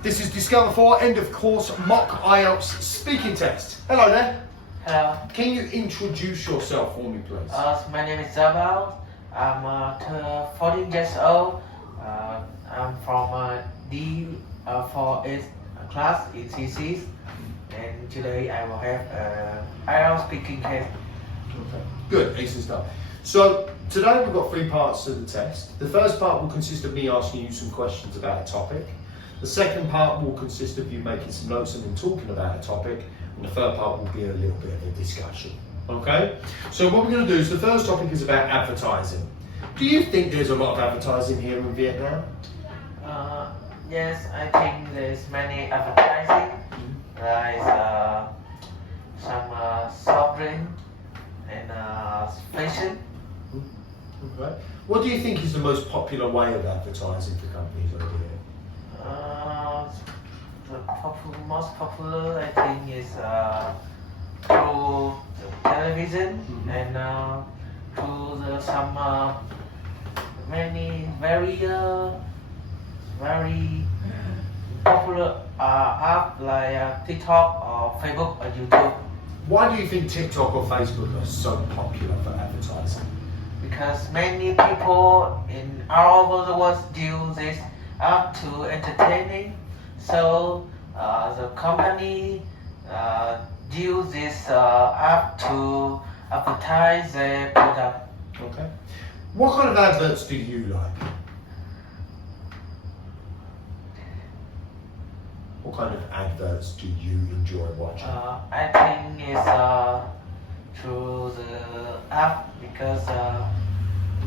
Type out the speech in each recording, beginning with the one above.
This is Discover 4 end of course mock Ielts speaking test. Hello there. Hello. Can you introduce yourself for me, please? My name is Zaval. I'm 14 years old. I'm from D4H class in CCs, and today I will have IELTS speaking test. Okay. Good, excellent stuff. So today we've got three parts to the test. The first part will consist of me asking you some questions about a topic. The second part will consist of you making some notes and then talking about a topic. And the third part will be a little bit of a discussion. Okay? So what we're going to do is the first topic is about advertising. Do you think there's a lot of advertising here in Vietnam? Yes, I think there's many advertising. Like some soft drink and fashion. Okay. What do you think is the most popular way of advertising for companies over here? The most popular, I think, is through the television and through some many very popular app like TikTok or Facebook or YouTube. Why do you think TikTok or Facebook are so popular for advertising? Because many people in all over the world use this app to entertaining. So the company use this app to advertise their product. Okay. What kind of adverts do you like? What kind of adverts do you enjoy watching? I think it's through the app because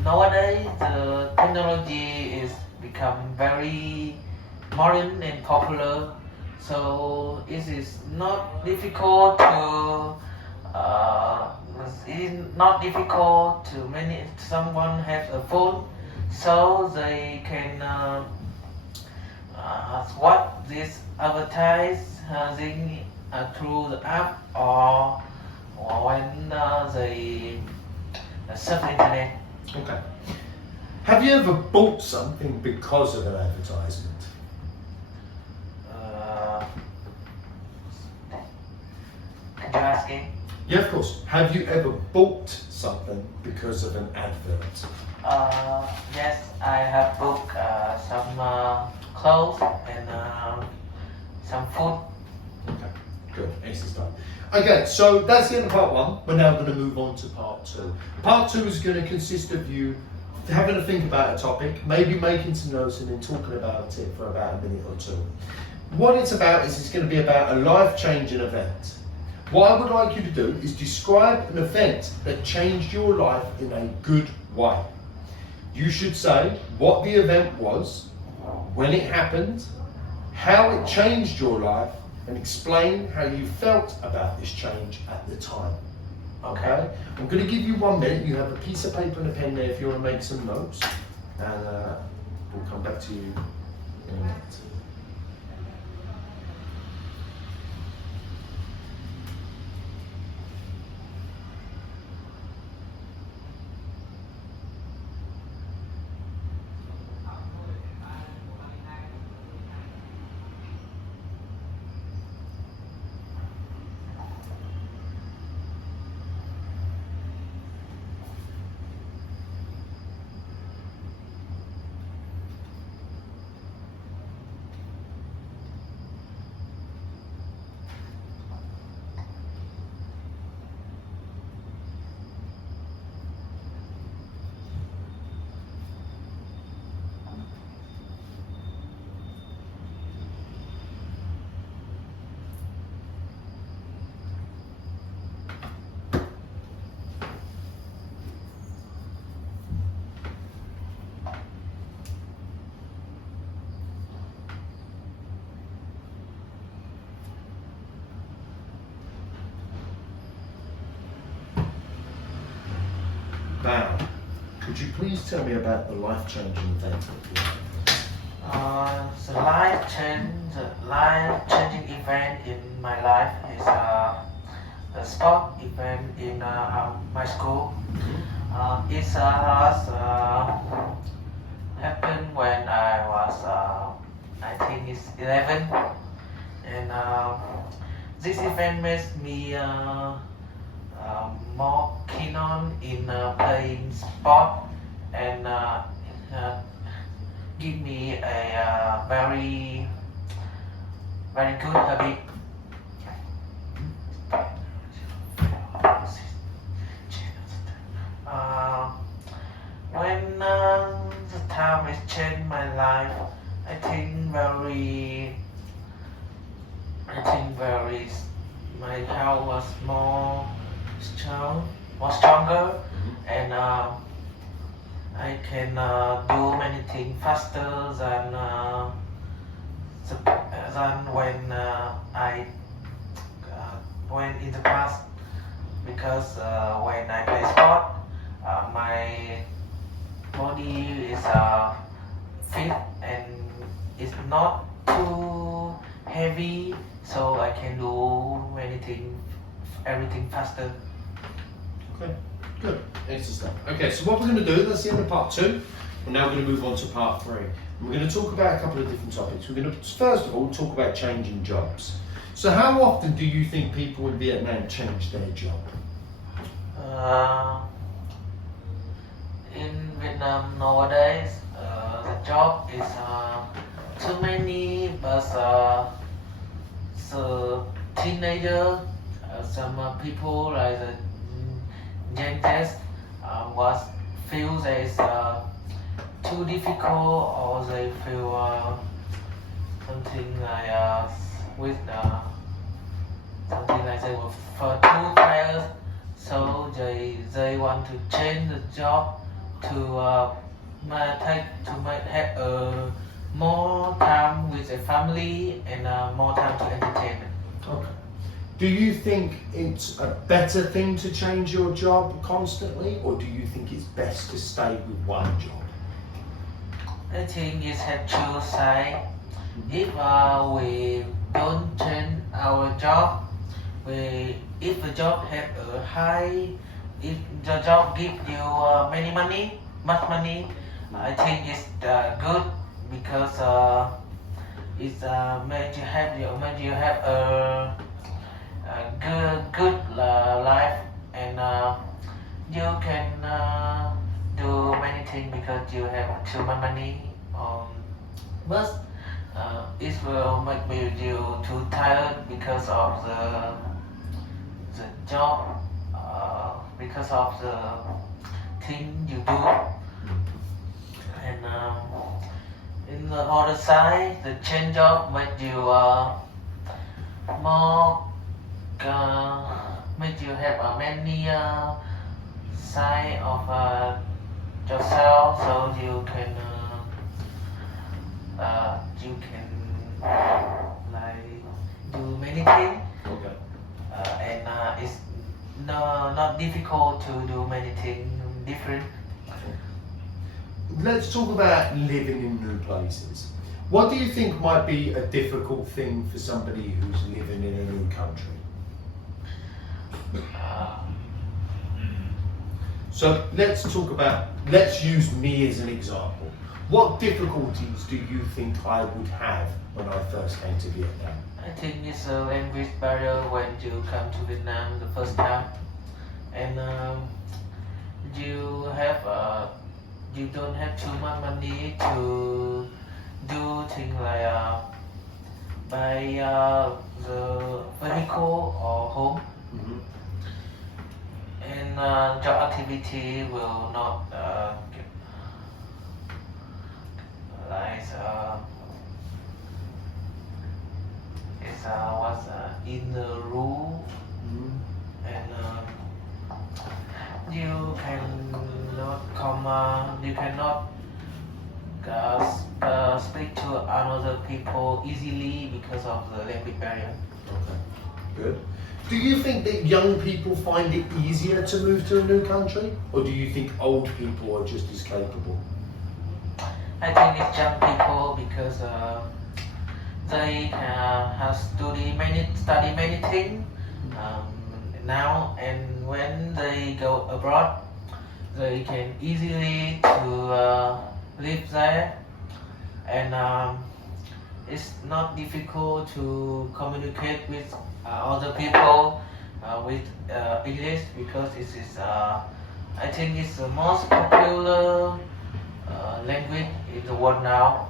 nowadays the technology is become very modern and popular, so it is not difficult to someone has a phone, so they can watch this advertising through the app or when they surf the internet. Okay. Have you ever bought something because of an advertisement? Can you ask again? Yeah, of course. Have you ever bought something because of an advert? Yes, I have booked some clothes and some food. Okay, good. Excellent stuff. Okay, so that's the end of part one. We're now going to move on to part two. Part two is going to consist of you having to think about a topic, maybe making some notes and then talking about it for about a minute or two. What it's about is it's going to be about a life-changing event. What I would like you to do is describe an event that changed your life in a good way. You should say what the event was, when it happened, how it changed your life, and explain how you felt about this change at the time. Okay? I'm going to give you 1 minute. You have a piece of paper and a pen there if you want to make some notes, and we'll come back to you in a minute. Now, could you please tell me about the life-changing event that you had? The life-changing event in my life is the sport event in my school. It happened when I was I think it's 11, and this event makes me more keen on in playing sport, and give me a very good habit. When the time has changed my life, I think my health was stronger, and I can do many things faster than when in the past, because when I play sport, my body is fit and it's not too heavy, so I can do everything faster. Okay, good. Excellent stuff. Okay, so what we're going to do, that's the end of part 2. We're now going to move on to part 3. We're going to talk about a couple of different topics. We're going to, first of all, talk about changing jobs. So how often do you think people in Vietnam change their job? In Vietnam nowadays, the job is too many, but the teenager, some people like the youngest feel that it's too difficult, or they feel something like with something like they were for too tired, so they want to change the job to have more time with the family and more time to entertainment. Okay. Do you think it's a better thing to change your job constantly, or do you think it's best to stay with one job? I think it has two sides. If we don't change our job, if the job have a high, if the job give you much money, I think it's good, because it's made you have a good life, and you can do many things because you have too much money. But it will make you too tired because of the job, because of the thing you do. And in the other side, the change job make you more, make you have many side of yourself, so you can like do many things. Okay. And it's not difficult to do many things different. Let's talk about living in new places. What do you think might be a difficult thing for somebody who's living in a new country? So let's use me as an example. What difficulties do you think I would have when I first came to Vietnam? I think it's a language barrier when you come to Vietnam the first time, and you don't have too much money to do things like buy the vehicle or home. Mm-hmm. And job activity will not like it's what's in the rule, and you cannot speak to another people easily because of the language barrier. Okay, good. Do you think that young people find it easier to move to a new country, or do you think old people are just as capable? I think it's young people because they have study many things now, and when they go abroad, they can easily to live there, and it's not difficult to communicate with other people with English, because this is I think it's the most popular language in the world now.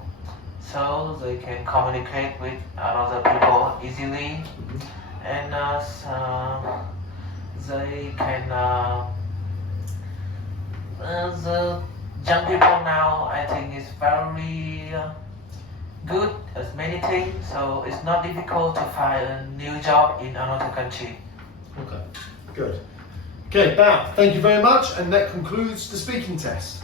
So they can communicate with other people easily, and they can the young people now, I think, is very good at many things, so it's not difficult to find a new job in another country. Okay, good. Okay, Bao, thank you very much, and that concludes the speaking test.